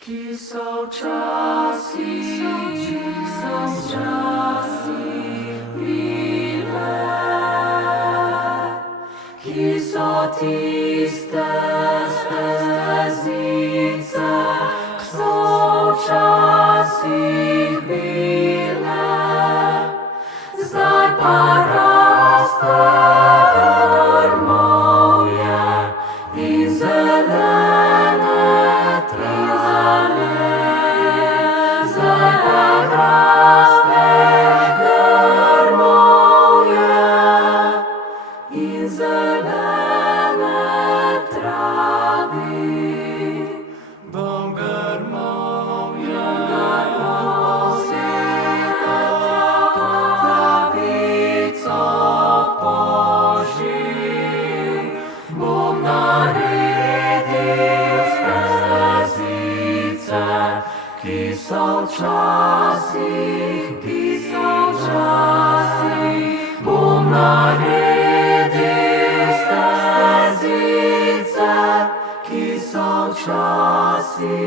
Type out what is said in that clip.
Ki są czasy mile, ki są tiste stezice, są czasy mile, zdaj pa raste grmovje in zelene trave. Zdaj pa raste grmovje in zelene travi. Bom grmovje travico požil, bom naredil stezice, ki so včasih, bom naredil stezice, ki so včasih,